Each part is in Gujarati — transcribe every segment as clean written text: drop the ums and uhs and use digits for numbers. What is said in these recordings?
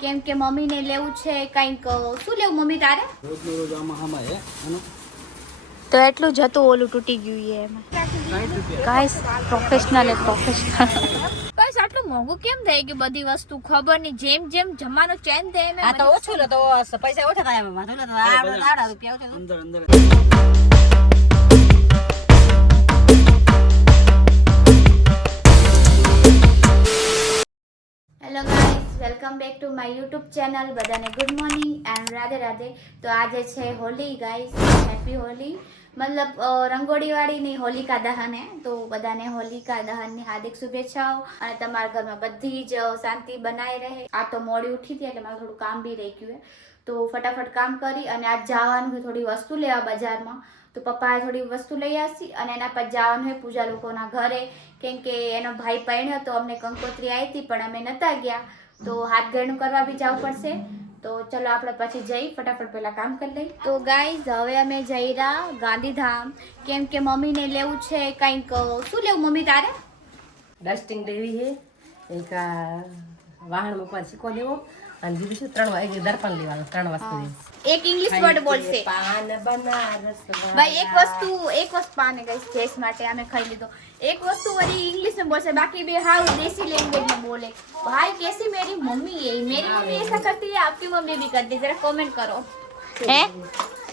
કેમ કે મમ્મીને લેવું છે કંઈક શું લેવું મમ્મી તારે રોજ આમાં હમાય હે એનું તો એટલું જ હતું ઓલું તૂટી ગયું છે એમાં ગાઈસ પ્રોફેશનલ ગાઈસ આટલું મોંઘું કેમ થઈ ગયું બધી વસ્તુ ખબર નહીં જેમ જેમ જમાનો ચેન્જ થાય એમ આ તો ઓછું લે તો પૈસા ઓછા થાય એમાં વાંધો નથી આડા રૂપિયા ઓછા અંદર અંદર hello guys welcome back to my YouTube channel બધાને good morning and Radhe Radhe તો આજે છે હોલી ગાઈસ હેપી હોલી मतलब रंगोળી વાળી નહીં હોલિકા દહન હે તો બધાને હોલિકા દહનની હાર્દિક શુભેચ્છાઓ અને તમારા ઘરમાં બધી જ શાંતિ બનાવી રહે આ તો મોડી ઉઠી હતી એટલે મારું થોડું કામ બી રહી ગયું તો ફટાફટ કામ કરી અને આજ જવાનું છે થોડી વસ્તુ લેવા બજારમાં તો પપ્પાએ થોડી વસ્તુ લઈ આવી અને એના પછી જવાનું હોય પૂજા લોકોના ઘરે કેમ કે એનો ભાઈ પરણ્યો તો અમને કંકોત્રી આવી હતી પણ અમે નતા ગયા તો હાથ ગયણું કરવા બી જવું પડશે તો ચલો આપણે પછી જઈ ફટાફટ પહેલા કામ કરી લઈ તો ગાઈઝ હવે અમે જઈ રહ્યા ગાંધીધામ કેમ કે મમ્મીને લેવું છે કંઈક શું લેવું મમ્મી તારે ડસ્ટિંગ લેવી છે એક વાહન મૂકવા શીખવા દેવો અને બીજું શું 3 વાગે દર્પણ લેવાનું 3 વસ્તુ એક ઇંગ્લિશ વર્ડ બોલશે પાન બનારસ ભાઈ એક વસ્તુ પાને ગાઈસ કેસ માટે અમે ખાઈ લીધો एक वस्तु वही इंग्लिश में बोल से बाकी भी हाँ देसी लैंग्वेज में बोले भाई कैसी मेरी मम्मी है मेरी मम्मी ऐसा करती है आपकी मम्मी भी करती है जरा कमेंट करो हैं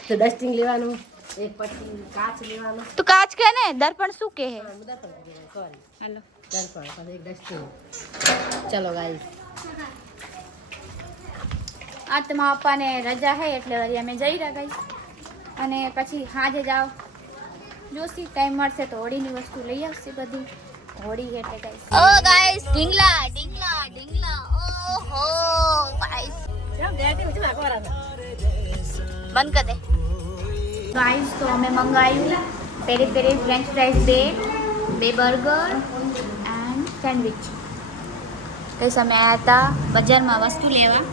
તો ડસ્ટિંગ લેવાનું એક પટ્ટી કાચ લેવાનું तो कांच के ने दर्पण શું કે है દર્પણ સોરી हेलो દર્પણ પર એક ડસ્ટિંગ ચલો ગાઈસ આ તમારા પપ્પાને રજા है એટલે વળી અમે જઈ રહ્યા ગાઈસ અને પછી હાજે જાવ જોસી ટાઈમ મળશે તો હોળીની વસ્તુ લઈ આવશે બધી હોળી એટલે ગાઈસ ઓ ગાઈસ ઢીંગલા ઢીંગલા ઢીંગલા ઓહો ગાઈસ બંધ કર દે ગાઈસ તો અમે મંગાવ્યું પેરી પેરી ફ્રેન્ચ ફ્રાઈઝ બે બર્ગર એન્ડ સેન્ડવિચ ગાઈસ અમે આવ્યા હતા બજારમાં વસ્તુ લેવા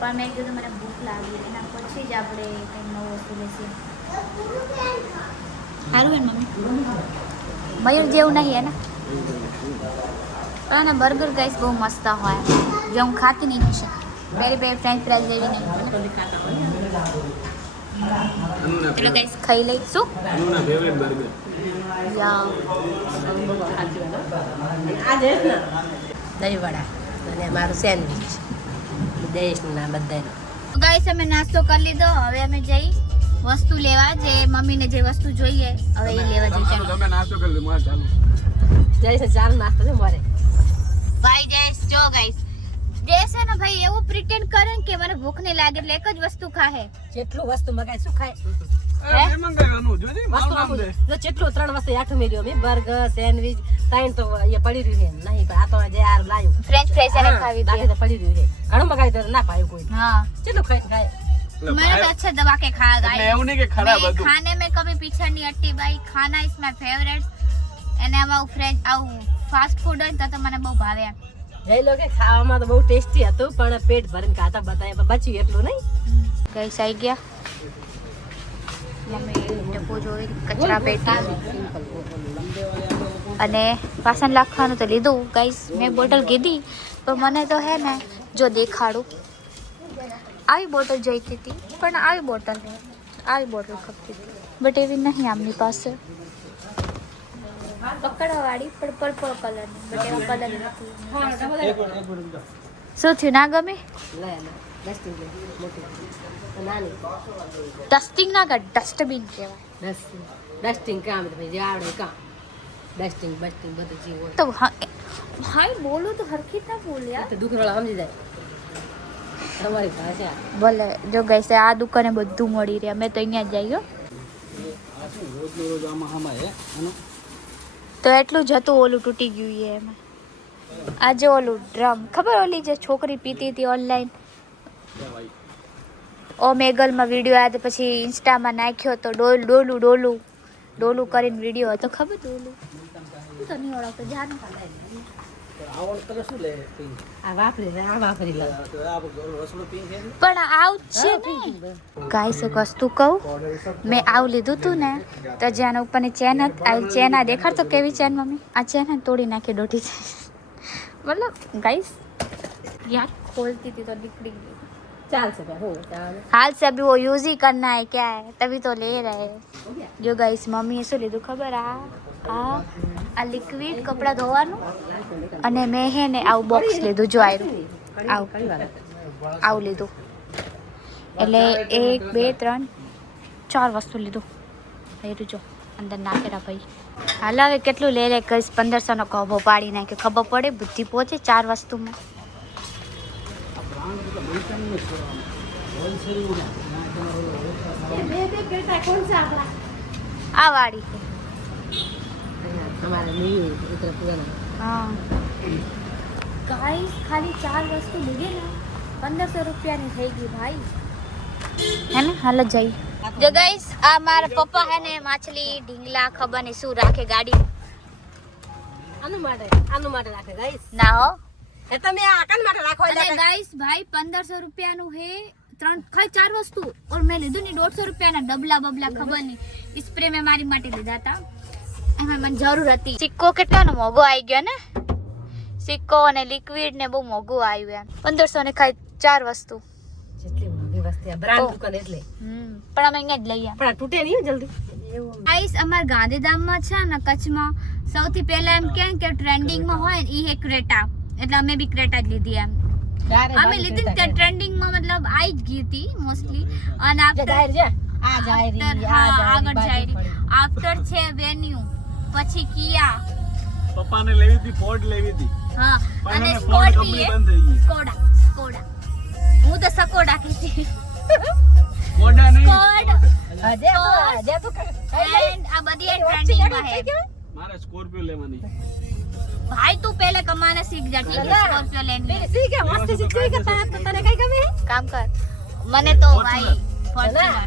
પણ મેં કીધું મને ભૂખ લાગી એના પછી જ આપણે કંઈ નવું વસ્તુ લઈશું સારું હે મમ્મી મયુર જેવું નહીં હે ને પણ બર્ગર ગાઈસ બહુ મસ્ત હોય જો હું ખાતી નહીં છે પેરી પેરી ફ્રેન્ચ ફ્રાઈઝ જેવી નહીં એટલે ગાઈસ ખાઈ લઈ શું એનું ફેવરેટ બર્ગર યા આ જે ને દહીં વડા અને મારું સેન્ડવિચ દેશના બધાનો ગાઈસ અમે નાસ્તો કરી લીધો હવે અમે જઈ વસ્તુ લેવા જે મમ્મીને જે વસ્તુ જોઈએ હવે એ લેવા જઈશું તમે નાસ્તો કરી લો માર ચાલુ જય ચાલ નાસ્તો છે મારે ભાઈ જયેશ જો ગાઈસ જયેશ છે ને ભાઈ એવું પ્રિટેન્ડ કરે ને કે મને ભૂખ નહીં લાગે એટલે એક જ વસ્તુ ખાહે જેટલું વસ્તુ મગાય શું ખાય એ મંગાવવાનું જોજી મારું નામ દે જો જેટલું 3 વસ્તુ આઠું મેલ્યો મે બર્ગર સેન્ડવિચ તાઈન તો એ પડી રહ્યું છે નહીં પણ આ તો જે યાર લાયું ફ્રેન્ચ ફ્રાઈઝ એને ખાવી બાકી તો પડી રહ્યું છે ઘણું મગાય તો ના પાયું કોઈ हाँ જેટલું ખાય मैंने तो अच्छे दबा के खाया એટલે गाइस એવું નહીં કે ખરાબ मैं હતું खाने में कभी पीछे नहीं हटती भाई खाना इज माय फेवरेट एंड आवा फ्रेंच आउ फास्ट फूड है तो મને બહુ ભાવે જઈ લો કે ખાવામાં તો બહુ ટેસ્ટી હતું પણ પેટ ભરીને ખાતા બતાય પણ બચ્યું એટલું નહીં ગાઈસ આવી ગયા મમ્મી ડબ્બો જોઈ કચરા પેટી અને વાસણ લાખવાનું તો લીધું ગાઈસ મેં બોટલ કીધી પણ મને તો હે ને જો દેખાડું આવી બોટલ જોઈતી હતી પણ આવી બોટલ ખપતી હતી બટ એવી નહીં આમની પાસે પકડવાવાળી પણ પર્પલ કલરની બટ એવા કલર નથી શું થયું ના ગમે લે ડસ્ટિંગ મોટી નાની ડસ્ટિંગ ના કર ડસ્ટબિન કહેવાય ડસ્ટિંગ કામ તો ભાઈ જે આવડે કામ ડસ્ટિંગ બસ્ટિંગ બધું જે હોય તો હાય બોલો તો હરખી ના બોલ યાર તો દુખવાળા સમજી જાય તમારી ભાષા ભલે જો ગઈસે આ દુકાને બધું મળી રહે અમે તો અહીંયા જ જઈએ રોજ આમાં હમાય હે એનું તો એટલું જ હતું ઓલું તૂટી ગયું છે એમાં આજે ઓલું ડ્રમ ખબર ઓલી જે છોકરી પીતી હતી ઓનલાઈન ઓ મેગલમાં વિડીયો આવ્યો પછી ઇન્સ્ટામાં નાખ્યો તો ડોલું કરીને વિડીયો હતો ખબર ડોલું તું તો નહીં ઓળખતો જાનું આવડ તો શું લે આ વાપરી લે રસનો પિંક છે પણ આવ છે ને ગાઈસ એક વસ્તુ કહું મેં આવું લીધું તું ને તો જેના ઉપરની ચેન આ ચેન આ દેખાડતો કેવી ચેન મમ્મી આ ચેન તોડી નાખી દોઢી મતલબ ગાઈસ યાર खोलती थी तो निकली गई। चाल से हो चाल हाल से अभी वो यूज ही करना है क्या है, तभी तो ले रहे हैं। जो गाइस मम्मीએ શું લીધું ખબર? આ લિક્વિડ કપડાં ધોવાનું, અને મેં હે ને આવું બોક્સ લીધું, જો આવું લીધું, એટલે 1 2 3 4 વસ્તુ લીધું. એ જો અંદર નાખેલા ભાઈ. હાલ હવે કેટલું લે લે કઈશ, 1500નો કભો પાડી નાખે. ખબર પડે બુદ્ધિ પહોંચે 4 વસ્તુમાં. આ વાળી हमारे लिए इतना पुराना हाँ गाइस खाली 4 वस्तु લીધી ને 1500 રૂપિયાની થઈ ગઈ ભાઈ, હે ને? હાલ જ જઈ. જો ગાઈસ આ મારા પપ્પા હે ને માછલી ઢીંગલા ખબર ને શું રાખે ગાડી. આનું માટે રાખે ગાઈસ. ના હો, એ તમે આ કાન માટે રાખો. અને ગાઈસ ભાઈ 1500 રૂપિયાનું હે ખાલી 4 વસ્તુ. और મેં લીધું ને 150 રૂપિયાના ડબલા બબલા ખબર નહીં. સ્પ્રે મેં મારી માટે લીધા હતા, એમાં મને જરૂર હતી. સિક્કો કેટલાનો મોંઘો આવી ગયો ને, સિક્કો અને લિક્વિડ ને બહુ મોંઘું આવ્યું એમ. 1500 ને ખાલી 4 વસ્તુ. જેટલી મોંઘી વસ્તુ બ્રાન્ડ દુકાન એટલે પણ અમે અહીંયા જ લઈએ. પણ આ તૂટે નહીં જલ્દી. ગાઈસ અમાર ગાંધીધામમાં છે ને કચ્છમાં સૌથી પહેલા એમ કે ટ્રેન્ડિંગમાં હોય ને ઈ હે ક્રેટા, એટલે અમે બી ક્રેટા જ લીધી એમ. અમે લીધી ને ટ્રેન્ડિંગમાં, મતલબ આઈ જ ગઈ હતી મોસ્ટલી. અને આગળ આફ્ટર છે વેન્યુ, પછી કિયા, પપ્પાને લેવી હતી, ફોર્ડ લેવી હતી. હા, પણ અને એને ફોર્ડ સ્કોડ કંપની બી બંધ થઈ ગઈ. સ્કોડા હું તો સકોડા કીધી. ફોર્ડા નહીં, સ્કોડ આજે તો એન્ડ આ બધી ટ્રેન્ડિંગમાં હે. મારે સ્કોર્પિયો લેવાની. ભાઈ તું પહેલે કમાને શીખ જા, ઠીક છે? સ્કોર્પિયો લેની ઠીક છે, મસ્ત શીખી કે તને કઈ ગમે કામ કર. મને તો ભાઈ ફોર્ચ્યુનર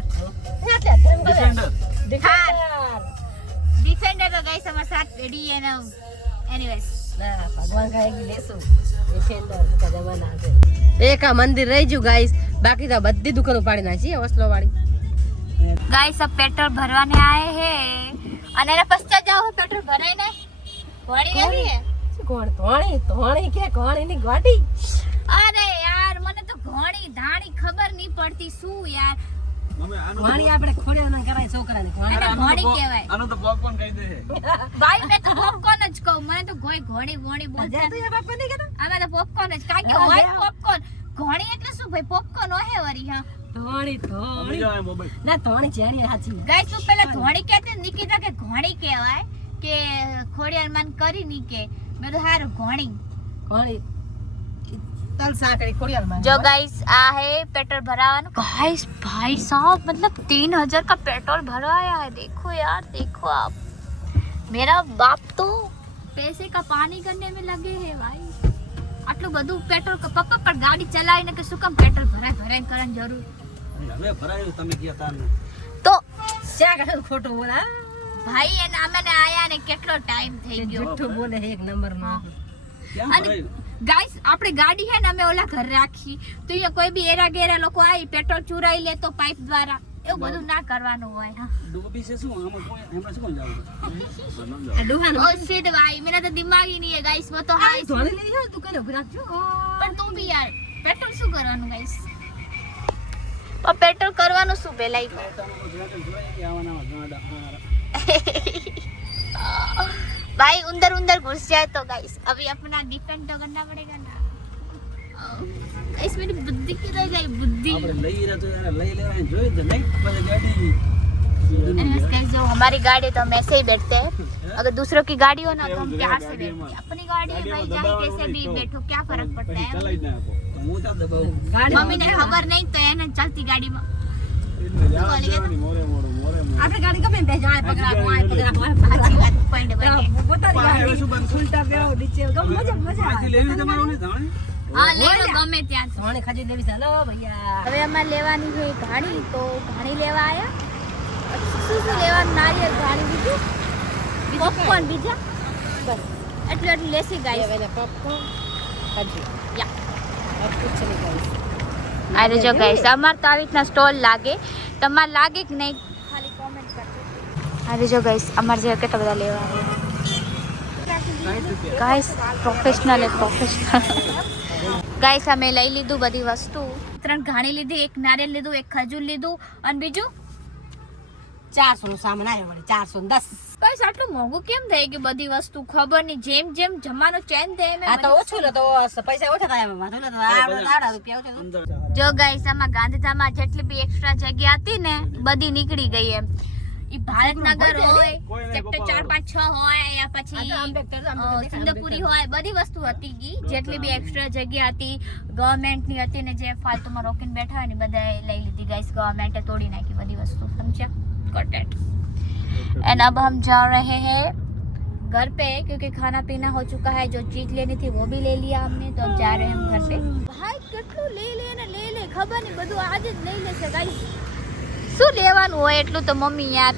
ડિફેન્ડર. ડિફેન્ડર તો ગાઈસ અમાર સાથ રેડી એન એનીવેઝ. ના ભગવાન કાંઈ લેશું ડિફેન્ડર का जमाना છે. એક આ મંદિર રહી ગયું ગાઈસ, બાકી તો બધી દુકાનો પાડી નાખી ઓસ્લો વાળી. गाइस अब पेट्रोल भरवाने आए हैं, અને એના પશ્ચાત જાઓ પેટ્રોલ ભરાય ને ઘોડી આવી હે. કોણ ધોણી કે ઘોણી ની ગાડી? અરે યાર મને તો ઘોડી ધાણી ખબર નહીં પડતી શું યાર. મમ્મી આનો ઘોણી આપણે ખોડ્યો ના કરાય છોકરાને ઘોણી. એને ઘોડી કહેવાય. આનો તો પોપકોર્ન કહી દે છે. ભાઈ મેં તો પોપકોર્ન જ કહું, મને તો ઘોડી બોલતા તું એ બાપા નહીં કહેતો? અમે તો પોપકોર્ન જ કારણ કે હોય પોપકોર્ન. ઘોડી એટલે શું ભાઈ? પોપકોર્ન હોય વરી. હા ધોણી બીજો આ મોબાઈલ. ના ધોણી જેણી સાચી. ગાઈસ તું પહેલા ઘોડી કહેતી નિકિતા કે ઘોડી કહેવાય કે ખોડિયાર માન કરી ની કે મેં તો હારું ઘોડી. ઘોણી તલ સાંકળી ખોડિયાર માં. जो गाइस आ है पेट्रोल भरावाना. गाइस भाई साहब मतलब 3000 का पेट्रोल भरवाया है. देखो यार, देखो आप, मेरा बाप तो पैसे का पानी करने में लगे है भाई. આટલું બધું પેટ્રોલ પપ્પા પણ ગાડી ચલાવીને કે શું કામ પેટ્રોલ ભરાય કરવાની જરૂર? હવે ભરાયું તમે ગયા તા ને. તો ચા કાઢો ખોટું બોલા. ભાઈ એને અમે આયા ને કેટલો ટાઈમ થઈ ગયો. જુઠ્ઠું બોલે એક નંબર માં. ક્યાં અને ભરાયું? ગાઈસ આપણે ગાડી હે ને અમે ઓલા ઘર રાખી તો અહીંયા કોઈ બી એરા ગેરા લોકો આવી પેટ્રોલ ચુરાઈ લે તો પાઇપ દ્વારા, એવું બધું ના કરવાનું હોય. હા ડૂબી છે શું? આમાં કોઈ એમાં શું જાવ? આ ડોહાનો ओ शिट भाई मेरा तो दिमाग ही नहीं है गाइस. वो तो हाई ધોણી લઈ જાવ તું કરે ઉભી રાખજો. પણ તું બી યાર પેટ્રોલ શું કરવાનું ગાઈસ? પણ પેટ્રોલ કરવાનું શું પેલા भाई अंदर घुस जाए तो गाइस अभी अपना डिफेंड तो करना पड़ेगा ना. गाइस मेरी बुद्धि की रह गई बुद्धि. આપણે લઈ રહ્યા તો યાર લઈ લેવાની જોઈ તો નહીં પછી ગાડી. Anyways guys जो हमारी गाड़ी है तो हम ऐसे ही बैठते हैं. अगर दूसरों की गाड़ी हो ना तो हम प्यार से बैठते हैं. अपनी गाड़ी है भाई चाहे कैसे भी बैठो क्या फर्क पड़ता પછી है. ચલાઈ જ ના આપો. હું તો દબાવું. मम्मी ने खबर नहीं तो है ना चलती गाड़ी में એટલે જવા દેવાની મોરે મોરો. આપણે ગાડી ગમે બે જાય પકડા अच्छी बात पॉइंट बन પોતાની હવે ગાડી શું બનશે? ઉલટા બેહો નીચે ગમ મજા પાછી લેવી તમારું ને જાણે. હા લેવો ગમે ત્યાં. ધોણી ખાજી લેવી ચાલો ભૈયા. હવે અમારે લેવાની છે ઘાણી, તો ઘાણી લેવા આયા. શું લેવાનું? નારિયેળ ઘાણી બીજું પોપકોર્ન બીજા બસ એટલું લેસી ગાઈસ. એને પોપકોર્ન ખાજી યા अब कुछ नहीं गाइस. અરે જો ગાઈસ અમાર તો આવી રીતના સ્ટોલ લાગે, તમારે લાગે કે નહીં ખાલી કોમેન્ટ કરજો. અરે જો ગાઈસ અમાર જે કેટલા બધા લેવા ગાઈસ પ્રોફેશનલ ગાઈસ અમે લઈ લીધું બધી વસ્તુ 3 ઘાણી લીધી, એક નારિયેલ લીધું, એક ખજૂર લીધું અને બીજું 400 નો સામાન આવ્યો વળી 410. ગાઈસ આટલું મોંઘું કેમ થઈ ગયું બધી વસ્તુ ખબર નહીં. જેમ જેમ જમાનો ચેન્જ થાય એમ આ તો ઓછું ને તો પૈસા ઓછા થાય એમાં વાંધો નથી. આડા રૂપિયા ઓછા થાય. અંદર જો ગાઈસ આમાં ગાંધીધામમાં જેટલી બી એક્સ્ટ્રા જગ્યા હતી ને બધી નીકળી ગઈ એમ. ઈ ભારતનગર હોય, સેક્ટર 4, 5, 6 હોય યા પછી સિંગપુરી હોય, બધી વસ્તુ હતી ગઈ. જેટલી બી એક્સ્ટ્રા જગ્યા હતી ગવર્મેન્ટની હતી ને જે ફાલતુમાં રોકીને બેઠા હોય ને બધા લઈ લીધી ગાઈસ. ગવર્મેન્ટે तोड़ी નાખી બધી वस्तु, समझे? Got it. एंड अब हम जा रहे हैं घर पे क्योंकि खाना पीना हो चुका है. जो चीज लेनी थी वो भी ले लिया हमने, तो अब जा रहे हैं हम घर पे. भाई કેટલું લે ખબર નહીં, બધું આજે જ લઈ લેશે ગાઈસ. શું લેવાનું હોય એટલું તો મમ્મી યાર.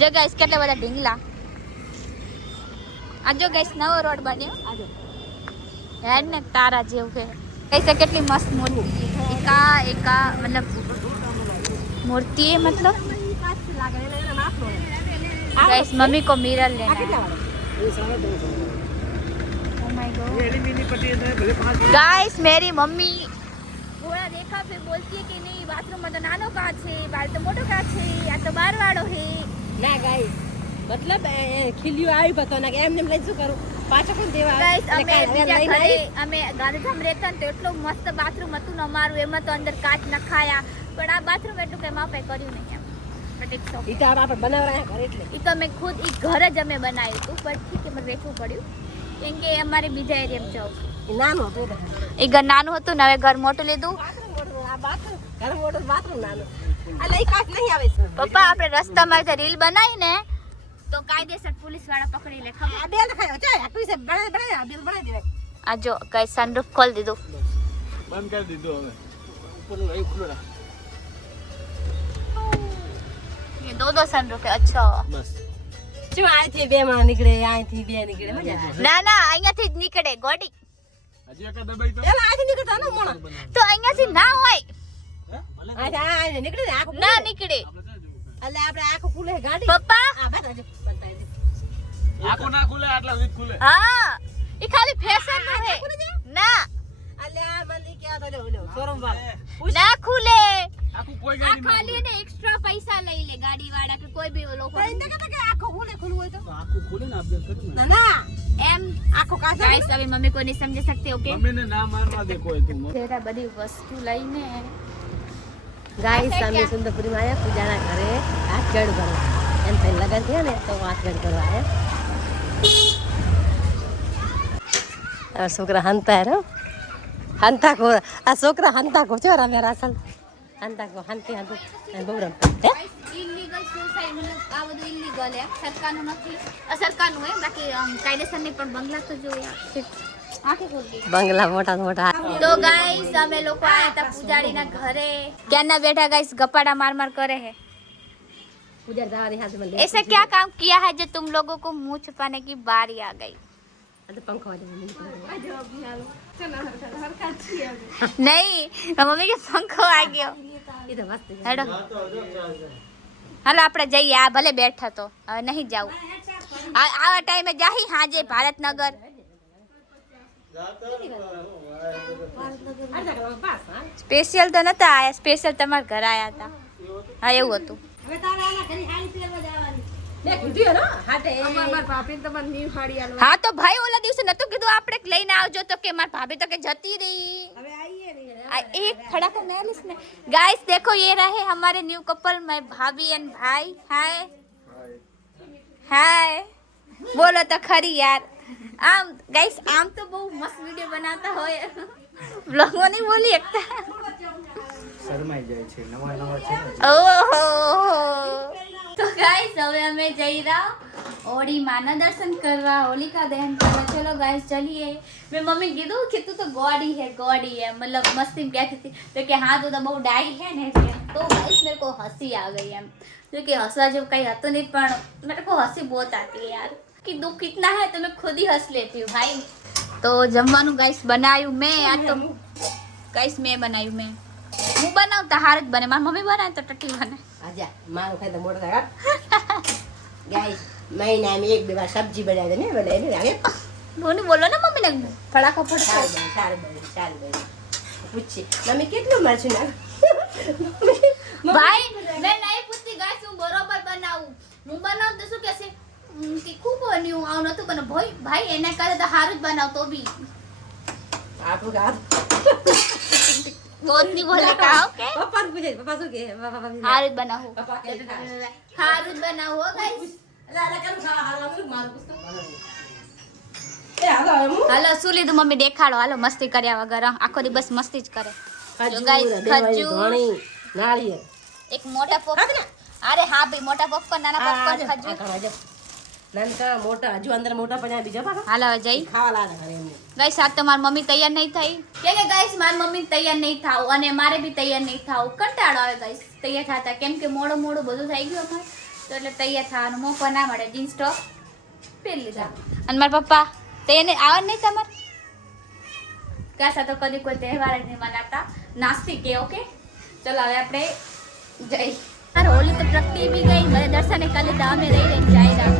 જો ગાઈસ કેટલા બધા ઢીંગલા. આ જો ગાઈસ નવો રોડ બન્યો. હેડ ને તારા જેવું છે. कैसे કેટલી મસ્ત મૂર્તિ એકા मतलब मूर्ति है. मतलब गाइस मम्मी को मिरर लेना है. Oh my God. गाइस मेरी मम्मी थोड़ा देखा फिर बोलती है कि नहीं बाथरूम में तो नानो का है, बाल तो मोटो का है, या तो बार वाड़ो है ના ગાઈસ મતલબ ખીલ્યું આવી બતો ના કે એમને લઈ શું કરું પાછો કોણ દેવા गाइस અમે બીજા ઘરે અમે ગાંધીધામ રહેતા ને તો એટલો મસ્ત બાથરૂમ હતું ને અમારું, એમાં તો અંદર કાચ નખાયા, પણ આ બાથરૂમ એટલું કઈ માપે કર્યું નહીં એમ. But it's okay. ઈ તો આપણે બનાવરા ઘર એટલે ઈ તો અમે ખુદ ઈ ઘર જ અમે બનાવ્યું હતું, પણ ઠીક છે મને વેચવું પડ્યું કેમ કે અમારે બીજા એરિયામાં જવું. ઈ નાનું હતું એ ઘર નાનું હતું ને હવે ઘર મોટું લીધું. આ બાથરૂમ ઘર મોટું બાથરૂમ નાનું આ લઈ કાચ નહીં આવે છે. પપ્પા આપણે રસ્તામાં રીલ બનાવી ને તો કાયદેસર પોલીસ વાળા પકડી લે. ખબર આ બેલ ખાયો ચાય આટલું છે બનાવી આ બેલ બનાવી દેવાય. આ જો ગાઈસ સનરૂફ ખોલ દીધું. બંધ કરી દીધું. હવે ઉપરનું એ ખુલ્લું રાખ. ये दो सनरूफ है. अच्छा બસ જો આથી બે માં નીકળે આથી બે નીકળે મજા આવે. ના ના અહીંયાથી જ નીકળે ગોડી. હજી એક દબાઈ તો એલા આથી નીકળતા ને મોણા તો અહીંયાથી ના હોય. હે ભલે આ નીકળે ને આખું ના નીકળે. એટલે આપણે આખું ખુલે ગાડી પપ્પા આ બતા જો બતાઈ દે આખો ના ખુલે આટલા વીજ ખુલે. હા એ ખાલી ફેશન નું હે. ના એટલે આ મંદી કે તો લો શોરૂમ વાળો ના ખુલે. આખું કોઈ આ ગાડી ખાલી ને એક્સ્ટ્રા પૈસા લઈ લે ગાડી વાળા કે કોઈ બી લોકો. પણ ઇન્દા કે આખું ખુલે ખુલ્લું હોય તો આખું ખુલે ને આપણે કરી ના ના એમ આખું કાચ ગાઈસ હવે મમ્મી કોઈ નહીં સમજી सकते. ओके મમ્મીને ના મારવા દે કોઈ તું. તેરા બધી વસ્તુ લઈને ગાઈસ સામે સુંદરપુરી માં આયા પૂજાના ઘરે આ ચડ ભરવા એમ પહેલા લગન થયા ને તો આ ચડ કરવા આયા છોકરા હંતા રે હંતા કો આ છોકરા હંતા કો છે રા મેરા અસલ હંતા કો હંતી હંતી બહુ રમતા હે ઇલીગલ સુસાઇડ મતલબ આ બધું ઇલીગલ હે. સરકારનું નથી. સરકારનું હે બાકી કાયદેસર નહીં, પણ બંગલા તો જો યાર આખી ખોલ ગઈ. બંગલા મોટા મોટા તો ગાઈસ અમે લોકો આયા હતા પૂજારીના ઘરે. ક્યાંના બેઠા ગાઈસ ગપાડા માર માર કરે है. પૂજા દાવાની હાથ में ऐसा क्या काम किया है जो तुम लोगों को मुंह छुपाने की बारी आ गई? આ પંખો વાળો नहीं मम्मी के पंखो आ गयो. ઈ તો મસ્ત હેડો હાલો આપણે જઈએ. આ ભલે બેઠા તો હવે નહીં જાવ. આવા ટાઈમે જાહી હાજે ભારતનગર. સ્પેશિયલ તો નતા આયા, સ્પેશિયલ તમારા ઘર આયા હતા. હા એવું હતું. હવે તારા આના ઘરે હાડી પહેરવા જવાની મે કીધું ને હાટે અમાર ભાભી તમને ની હાડી આલો. હા તો ભાઈ ઓલા દિવસે નતું કીધું આપણે લઈને આવજો તો કે માર ભાભી તો કે જતી રહી. હવે આઈએ ને एक खड़ा कर मैं इसमें. गाइस देखो ये रहे हमारे न्यू कपल, मैं भाभी एंड भाई. हाय हाय बोलो तो खरी यार. आम गाइस आम तो बहुत मस्त वीडियो बनाता હોય व्लॉग में नहीं बोली एकता. શરમાઈ જાય છે નવા નવા છે. ઓહો તો ગાइस હવે અમે જઈ રહ્યા ઓડી માના દર્શન કરવા, હોलिका दहन કરવા. चलो गाइस चलिए. मैं मम्मी કીધું कि तू तो गॉडी है मतलब मस्ती कहती थी तो कि हाँ तू तो बहुत डाई है ने. तो गाइस मेरे को हंसी आ गई एम क्योंकि हंसवा जब कहीं હતો नहीं, पर मेरे को हंसी बहुत आती है यार कि दुख इतना है तो मैं खुद ही हंस लेती हूँ भाई. तो જમવાનું ગાइस બનાવ્યું મેં. આ તો ગાइस મેં બનાવ્યું. મેં હું બનાવતા હાર જ બને, મારી મમ્મી બનાવે તો ટટી બને. આજા મારું ખાઈ તો મોટો થાય ગાઈસ મહિનામાં એક બે વાર સબ્જી બનાવી દે ને બનાવી લાગે ધોની બોલો ને મમ્મીને ફડાકા ફડકો સારું પૂછી મમ્મી કેટલું મરચું નાખ ભાઈ મેં નહીં પૂછતી ગાઈસ હું બરોબર બનાવું હું બનાવું તો શું કહેશે તીખું બન્યું આવું નતું બને ભાઈ એને કરે તો સારું જ બનાવતો બી આપણું ગાત બોત નહીં બોલે કા ઓકે પપ્પાને પૂછે પપ્પા શું કહે પપ્પા સારું જ બનાવું પપ્પા કહે સારું જ બનાવું હો ગાઈસ અલા કરું હારું મારું પૂછતો એ હાલો હું હાલો શું લીધું મમ્મી દેખાડો હાલો મસ્તી કર્યા વગર આખો દિવસ મસ્તી જ કરે જો guys, ખજૂર ધોણી નાળિયેર એક મોટા પોપકોર્ન અરે હા ભાઈ મોટા પોપકોર્ન નાના પોપકોર્ન ખજૂર નાનકા મોટા હજુ અંદર મોટા પડ્યા બીજા પાછા હાલો હવે જઈ ખાવા લાગે ઘરે એમને ગાઈસ આજ તો મારી મમ્મી તૈયાર નહીં થઈ કે ગાઈસ મારી મમ્મી તૈયાર નહીં થાવ અને મારે બી તૈયાર નહીં થાવ કંટાળો આવે ગાઈસ તૈયાર થતા કેમ કે મોડું બધું થઈ ગયું અમારે તો એટલે તૈયાર થવાનું મોકો ના મળે જીન્સ ટોપ પહેરી લીધા અને મારા પપ્પા તૈયાર આવવાનું નહીં તમારે કાસા તો કદી કોઈ તહેવાર જ નહીં મનાતા નાસ્તી કે ઓકે ચલો હવે આપણે જઈ અરે હોલી તો પ્રગટી બી ગઈ મને દર્શને કાલે તો અમે રહી જાય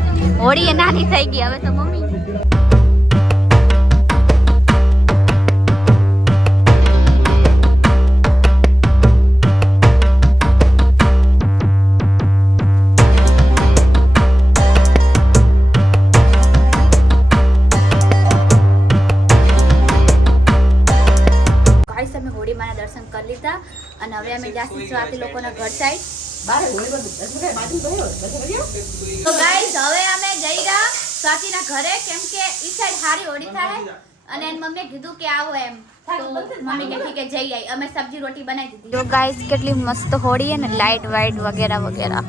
હોળી એ નાની થઈ ગઈ હવે તો મમ્મી દર્શન કરી લીધા અને હવે અમે જાસી સ્વાતિ લોકોના ઘર સાઈડ તો ગાઈસ હવે અમે જઈ રહ્યા સ્વાતિના ઘરે કેમ કે ઈ સાઈડ હારી હોળી થાય અને એની મમ્મીએ કીધું કે આવો એમ તો મમ્મી કે ઠીક જઈ આવી અમે સબ્જી રોટી બનાવી દીધી તો ગાઈસ કેટલી મસ્ત હોળી હે ને લાઈટ વાઇટ વગેરે વગેરે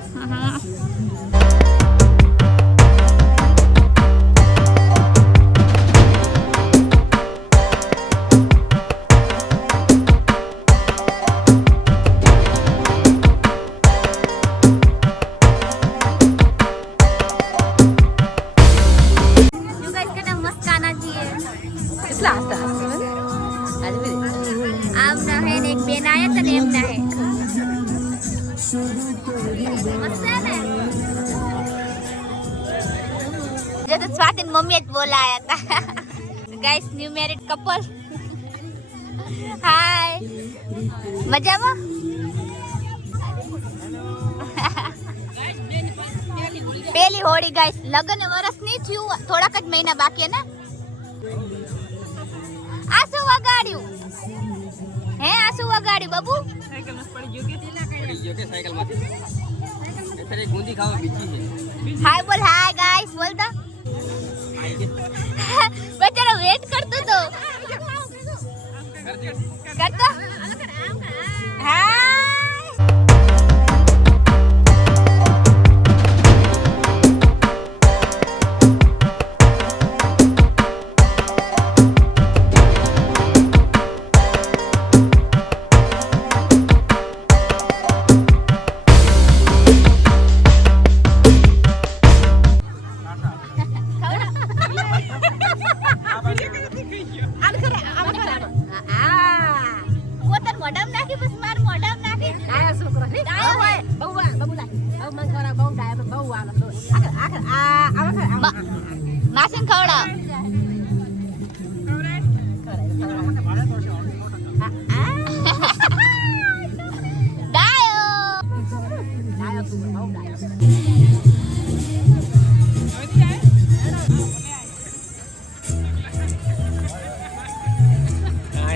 जो तो स्वाति मम्मी बोलाया था गाइस न्यू मैरिड कपल हाय मजा में पहली होली गाइस लगन वर्ष नहीं थी थोड़ा ज महीना बाकी है ना आसू वगाड्યું હે આસુ વગાડ્યું બાબુ સાયકલ માંથી અત્યારે ગુંદી ખાવા બીજી છે હાય બોલ હાય ગાઈસ બોલ દો બેચારો વેટ કરતો તો કરતો હાય માસન ખવડાવ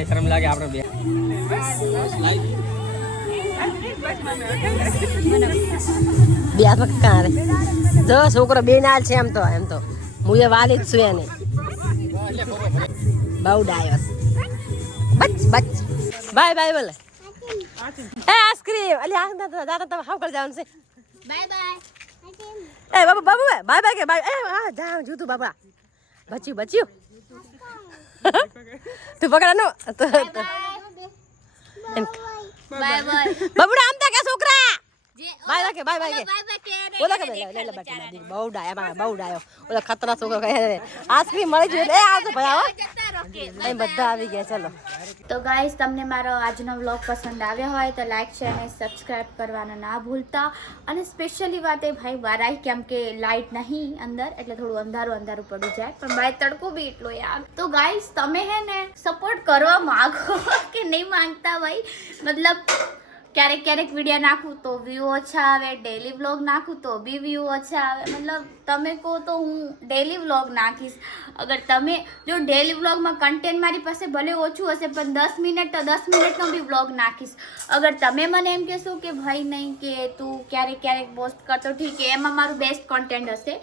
શરમ લાગે આપણે બે બે હાથ કારે જો છોકરો બે નાલ છે એમ તો હું એ વાલી જ છું એને બહુ ડાયો બચ બાય બાય બોલે એ આઈસ્ક્રીમ અલી આ દાદા તમે હાવ કરી જવાનું છે બાય બાય એ બાબુ બાય બાય કે બાય એ આ જા જૂતું બાબા બચ્યું તું પકડા નો બાય બાય બબુડા આમ તા કે છોકરા જે બાય બાય કે બાય બાય કે રે ઓલા કે લે બેટા દી બહુ ડાયા માં બહુ ડાયો ઓલા ખતરા છોકરો કહે આઈસ્ક્રીમ મળી જોઈએ એ આવજો ભાઈ આવો અહીં બધા આવી ગયા ચલો તો ગાઈસ તમને મારો આજનો વ્લોગ પસંદ આવ્યો હોય તો લાઈક શેર અને સબસ્ક્રાઇબ કરવાનું ના ભૂલતા અને સ્પેશિયલી વાત એ ભાઈ વારાય કેમ કે લાઇટ નહીં અંદર એટલે થોડું અંધારું પડી જાય પણ ભાઈ તડકો બી એટલો યાર તો ગાઈસ તમે હે ને સપોર્ટ કરવા માંગો કે નહીં માંગતા ભાઈ મતલબ ક્યારેક વિડીયો નાખું તો વ્યૂ ઓછા આવે ડેલી વ્લોગ નાખું તો બી વ્યૂ ઓછા આવે મતલબ તમે કહો તો હું ડેલી વ્લોગ નાખીશ અગર તમે જો ડેલી વ્લોગમાં કન્ટેન્ટ મારી પાસે ભલે ઓછું હશે પણ 10 મિનિટ તો 10 મિનિટનો બી વ્લોગ નાખીશ અગર તમે મને એમ કહેશો કે ભાઈ નહીં કે તું ક્યારેક પોસ્ટ કરતો ઠીક છે એમાં મારું બેસ્ટ કન્ટેન્ટ હશે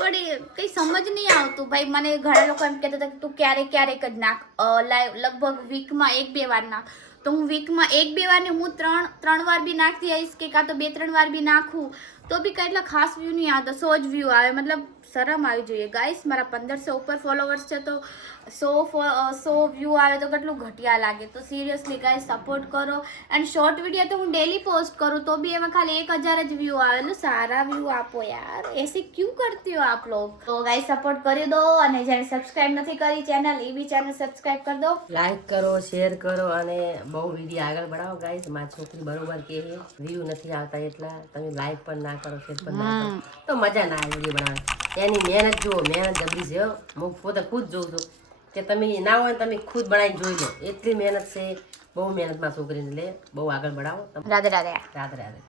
પણ એ કંઈ સમજ નહીં આવતું ભાઈ મને ઘણા લોકો એમ કહેતા હતા કે તું ક્યારેક જ નાખ લાઈવ લગભગ વીકમાં 1-2 વાર નાખ તો હું વીકમાં 1-2 વાર ને હું ત્રણ વાર બી નાખતી આવીશ કે કાં તો 2-3 વાર બી નાખું તો બી કેટલા ખાસ વ્યૂ નહીં આવતા 100 જ વ્યૂ આવે મતલબ શરમ આવી જોઈએ ગાઈસ મારા 1500 ઉપર ફોલોવર્સ છે તો 100 વ્યૂ આવે તો કેટલું ઘટિયા લાગે તો સિરિયસલી ગાઈસ સપોર્ટ કરો અને શોર્ટ વિડીયો તો હું ડેલી પોસ્ટ કરું તો બી એમાં ખાલી 1000 જ વ્યૂ આવે એટલે સારા વ્યૂ આપો યાર એસે ક્यों કરતી હો આપ લોગ તો ગાઈસ સપોર્ટ કરી દો અને જેને સબસ્ક્રાઇબ નથી કરી ચેનલ એ બી ચેનલ સબસ્ક્રાઇબ કરી દો લાઈક કરો શેર કરો અને બહુ વિડીયો આગળ બઢાવો ગાઈસ મારી છોકરી બરોબર કે વ્યૂ નથી આવતા એટલા તમે લાઈક પણ ના કરો શેર પણ ના કરો તો મજા ના આવે વિડીયો બનાવવાની એની મહેનત જુઓ મહેનત જબરી છે હું પોતે ખુદ જોઉં છું કે તમે ના હોય તમે ખુદ બનાવીને જોઈ લો એટલી મહેનત છે બહુ મહેનતમાં છોકરીને લે બહુ આગળ બઢાવો રાધે રાધે રાધે રાધે